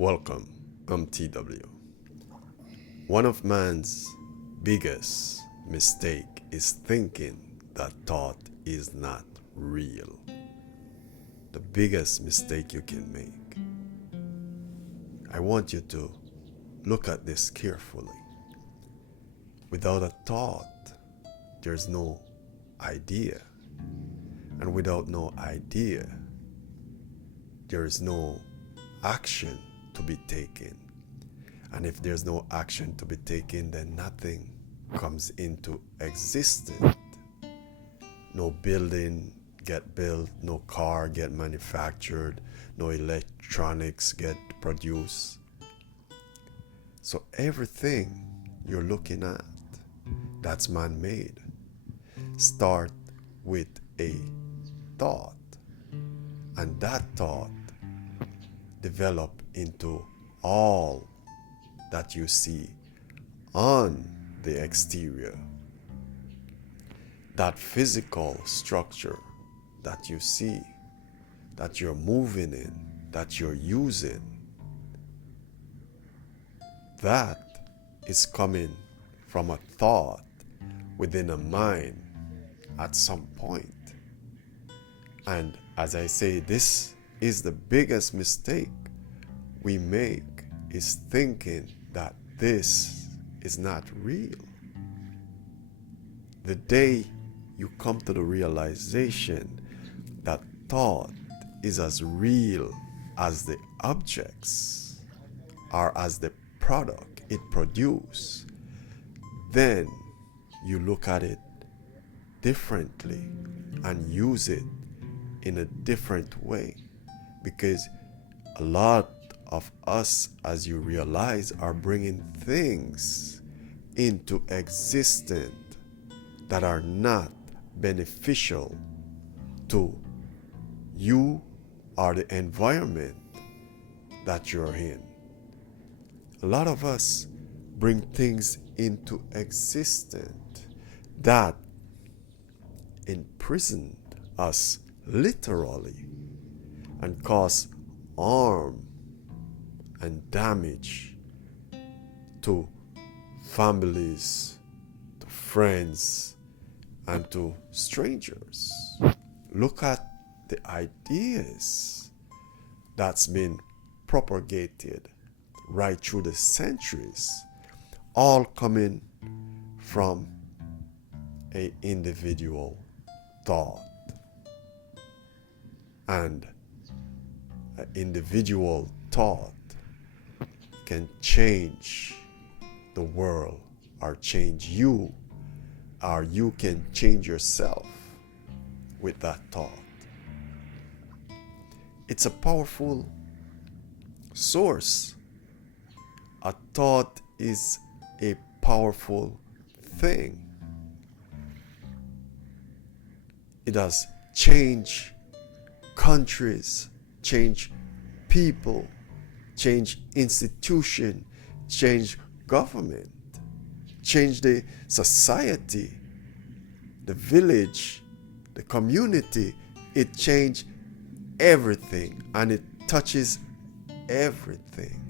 Welcome, I'm TW. One of man's biggest mistake is thinking that thought is not real. The biggest mistake you can make. I want you to look at this carefully. Without a thought, there's no idea. And without no idea, there is no action to be taken. And if there's no action to be taken, then nothing comes into existence. No building get built, no car get manufactured, no electronics get produced. So everything you're looking at that's man-made start with a thought, and that thought develop into all that you see on the exterior. That physical structure that you see, that you're moving in, that you're using, that is coming from a thought within a mind at some point. And as I say, this is the biggest mistake we make, is thinking that this is not real. The day you come to the realization that thought is as real as the objects or as the product it produces, then you look at it differently and use it in a different way. Because a lot of us, as you realize, are bringing things into existence that are not beneficial to you or the environment that you're in. A lot of us bring things into existence that imprison us literally and cause harm and damage to families, to friends, and to strangers. Look at the ideas that's been propagated right through the centuries, all coming from an individual thought. And an individual thought can change the world, or change you, or you can change yourself with that thought. It's a powerful source. A thought is a powerful thing. It has changed countries, change people, change institution, change government, change the society, the village, the community. It changed everything, and it touches everything.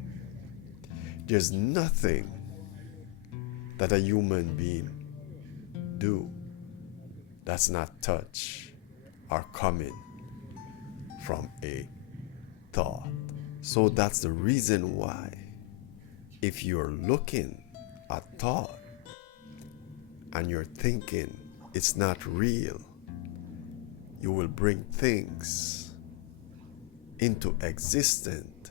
There's nothing that a human being do that's not touch or coming from a thought. So that's the reason why, if you're looking at thought and you're thinking it's not real, you will bring things into existence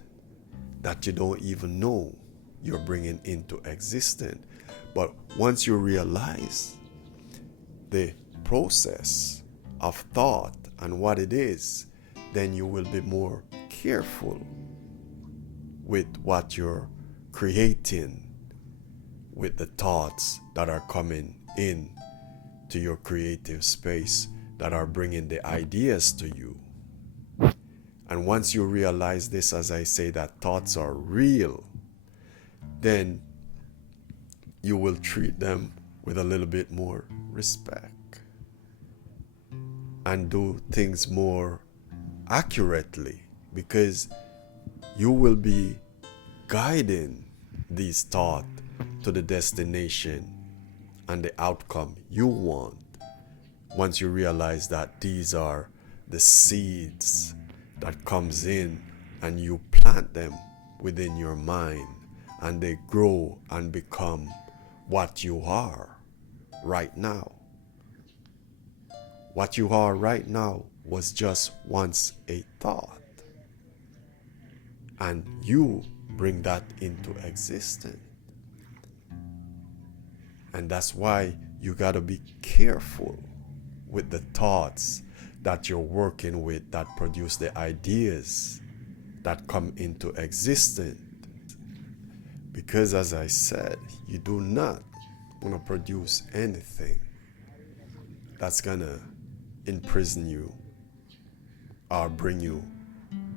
that you don't even know you're bringing into existence. But once you realize the process of thought and what it is, then you will be more careful with what you're creating, with the thoughts that are coming in to your creative space, that are bringing the ideas to you. And once you realize this, as I say, that thoughts are real, then you will treat them with a little bit more respect and do things more accurately, because you will be guiding these thoughts to the destination and the outcome you want. Once you realize that these are the seeds that comes in and you plant them within your mind and they grow and become what you are right now. What you are right now was just once a thought, and you bring that into existence. And that's why you got to be careful with the thoughts that you're working with that produce the ideas that come into existence. Because as I said, you do not want to produce anything that's going to imprison you or bring you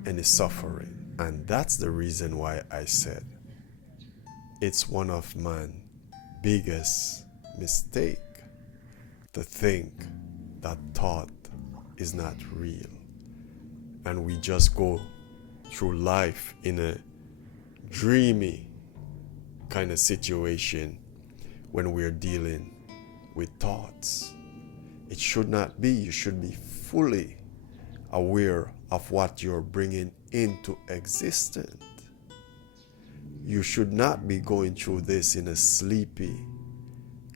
any suffering. And that's the reason why I said it's one of man's biggest mistake to think that thought is not real. And we just go through life in a dreamy kind of situation when we're dealing with thoughts. It should not be. You should be fully aware of what you're bringing into existence. You should not be going through this in a sleepy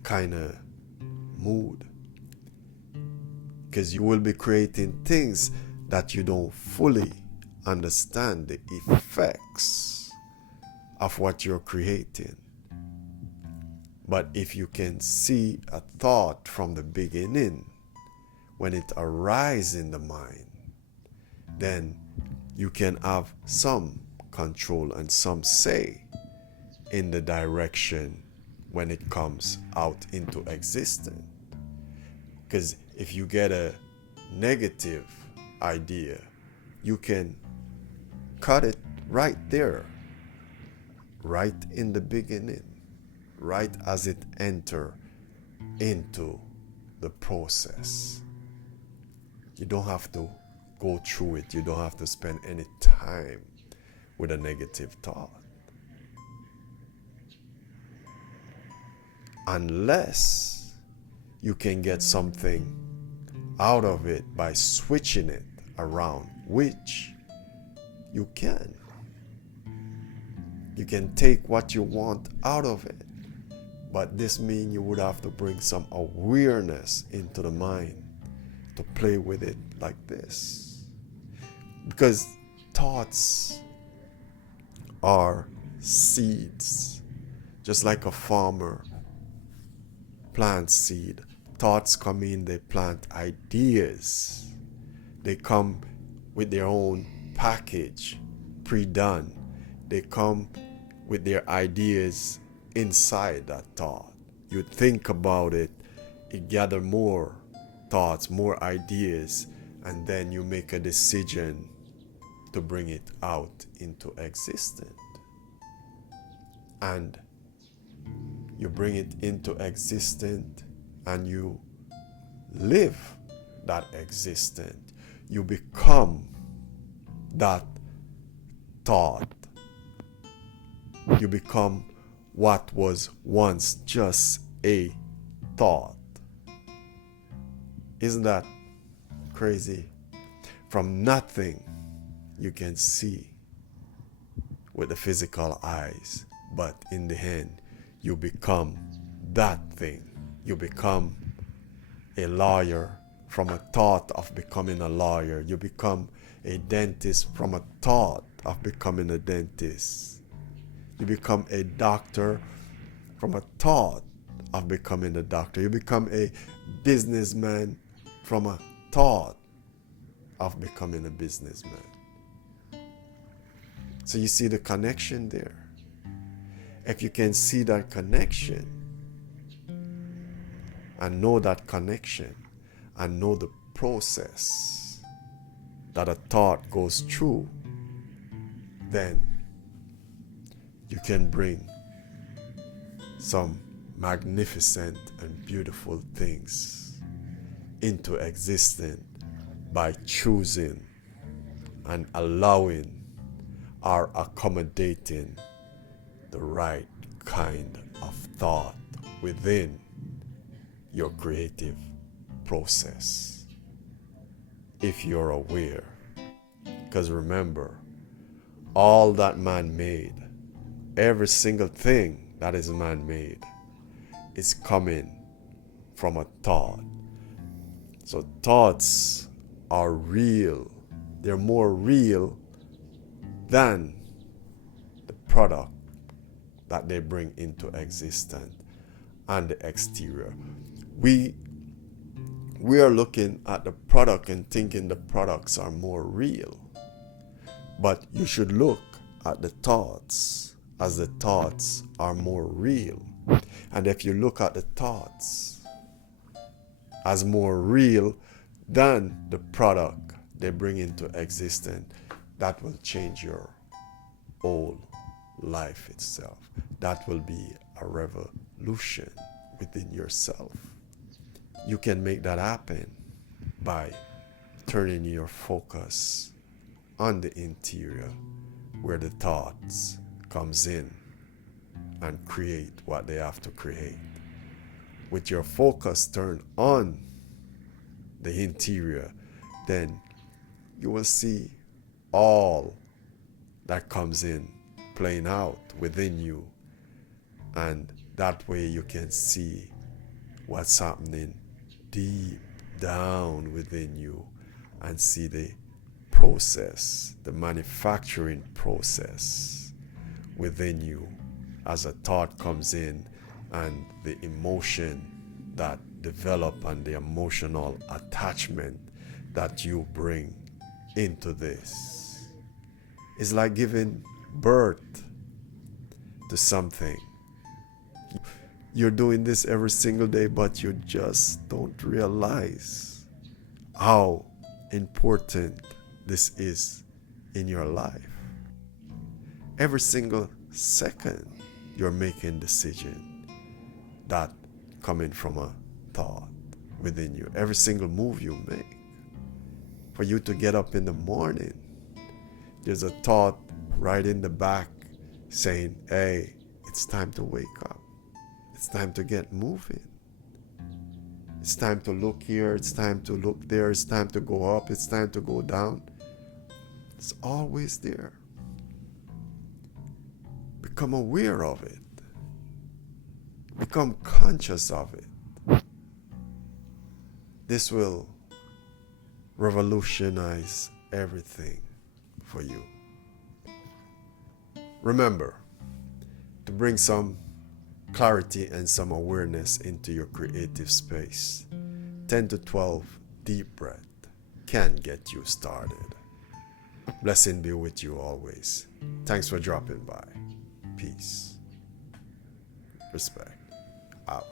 kind of mood, because you will be creating things that you don't fully understand the effects of what you're creating. But if you can see a thought from the beginning, when it arises in the mind, then you can have some control and some say in the direction when it comes out into existence. Because if you get a negative idea, you can cut it right there, right in the beginning, right as it enter into the process. You don't have to go through it. You don't have to spend any time with a negative thought. Unless you can get something out of it by switching it around, which you can. You can take what you want out of it, but this means you would have to bring some awareness into the mind to play with it like this. Because thoughts are seeds. Just like a farmer plants seed, thoughts come in, they plant ideas. They come with their own package, pre-done. They come with their ideas inside that thought. You think about it, it gather more thoughts, more ideas, and then you make a decision to bring it out into existence. And you bring it into existence and you live that existence. You become that thought. You become what was once just a thought. Isn't that crazy? From nothing you can see with the physical eyes, but in the end you become that thing. You become a lawyer from a thought of becoming a lawyer. You become a dentist from a thought of becoming a dentist. You become a doctor from a thought of becoming a doctor. You become a businessman from a thought of becoming a businessman. So you see the connection there. If you can see that connection and know that connection and know the process that a thought goes through, then you can bring some magnificent and beautiful things into existence by choosing and allowing or accommodating the right kind of thought within your creative process. If you're aware, because remember, all that man made, every single thing that is man made, is coming from a thought. So thoughts are real. They're more real than the product that they bring into existence and the exterior. We are looking at the product and thinking the products are more real. But you should look at the thoughts, as the thoughts are more real. And if you look at the thoughts as more real than the product they bring into existence, that will change your whole life itself. That will be a revolution within yourself. You can make that happen by turning your focus on the interior, where the thoughts comes in and create what they have to create. With your focus turned on the interior, then you will see all that comes in playing out within you, and that way you can see what's happening deep down within you and see the process, the manufacturing process within you as a thought comes in, and the emotion that develop and the emotional attachment that you bring into this. It's like giving birth to something. You're doing this every single day, but you just don't realize how important this is in your life. Every single second, you're making decision that coming from a thought within you. Every single move you make. For you to get up in the morning, there's a thought right in the back saying, hey, it's time to wake up. It's time to get moving. It's time to look here. It's time to look there. It's time to go up. It's time to go down. It's always there. Become aware of it. Become conscious of it. This will revolutionize everything for you. Remember to bring some clarity and some awareness into your creative space. 10 to 12 deep breath can get you started. Blessing be with you always. Thanks for dropping by. Peace. Respect. Out.